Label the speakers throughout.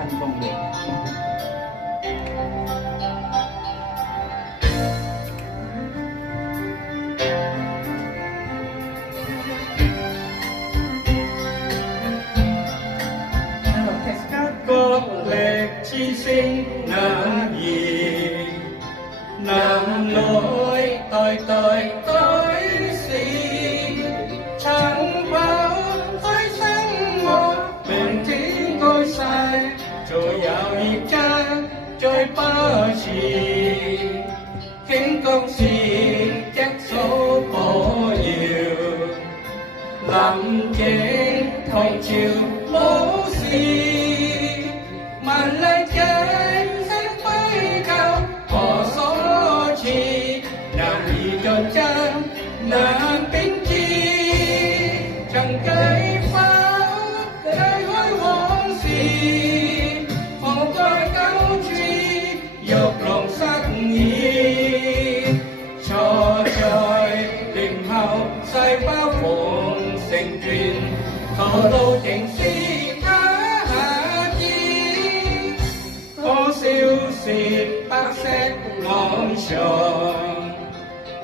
Speaker 1: thành công lệ chi sinh nặng gì nặng lỗi tôi tôi tôi. Rồi ba khiến công xin chắc số khổ nhiều. Làm chế thông chịu bố xì mà lại trái sẽ bay cao. Bỏ số chi nàng đi cho cha nàng sinh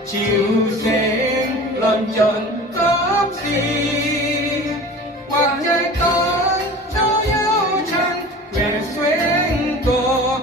Speaker 1: chiều sen cho yêu chân về cô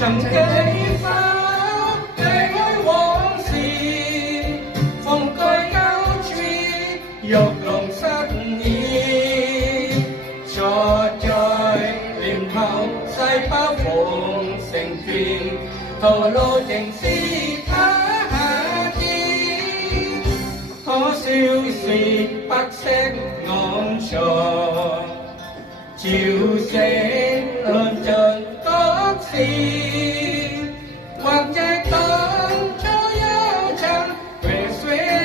Speaker 1: chẳng cây pháo cây ngôi phòng coi cao dọc lòng nghi. Cho sai chi. Có chiều sẽ có gì hoặc trái con cho yêu chẳng về xuyên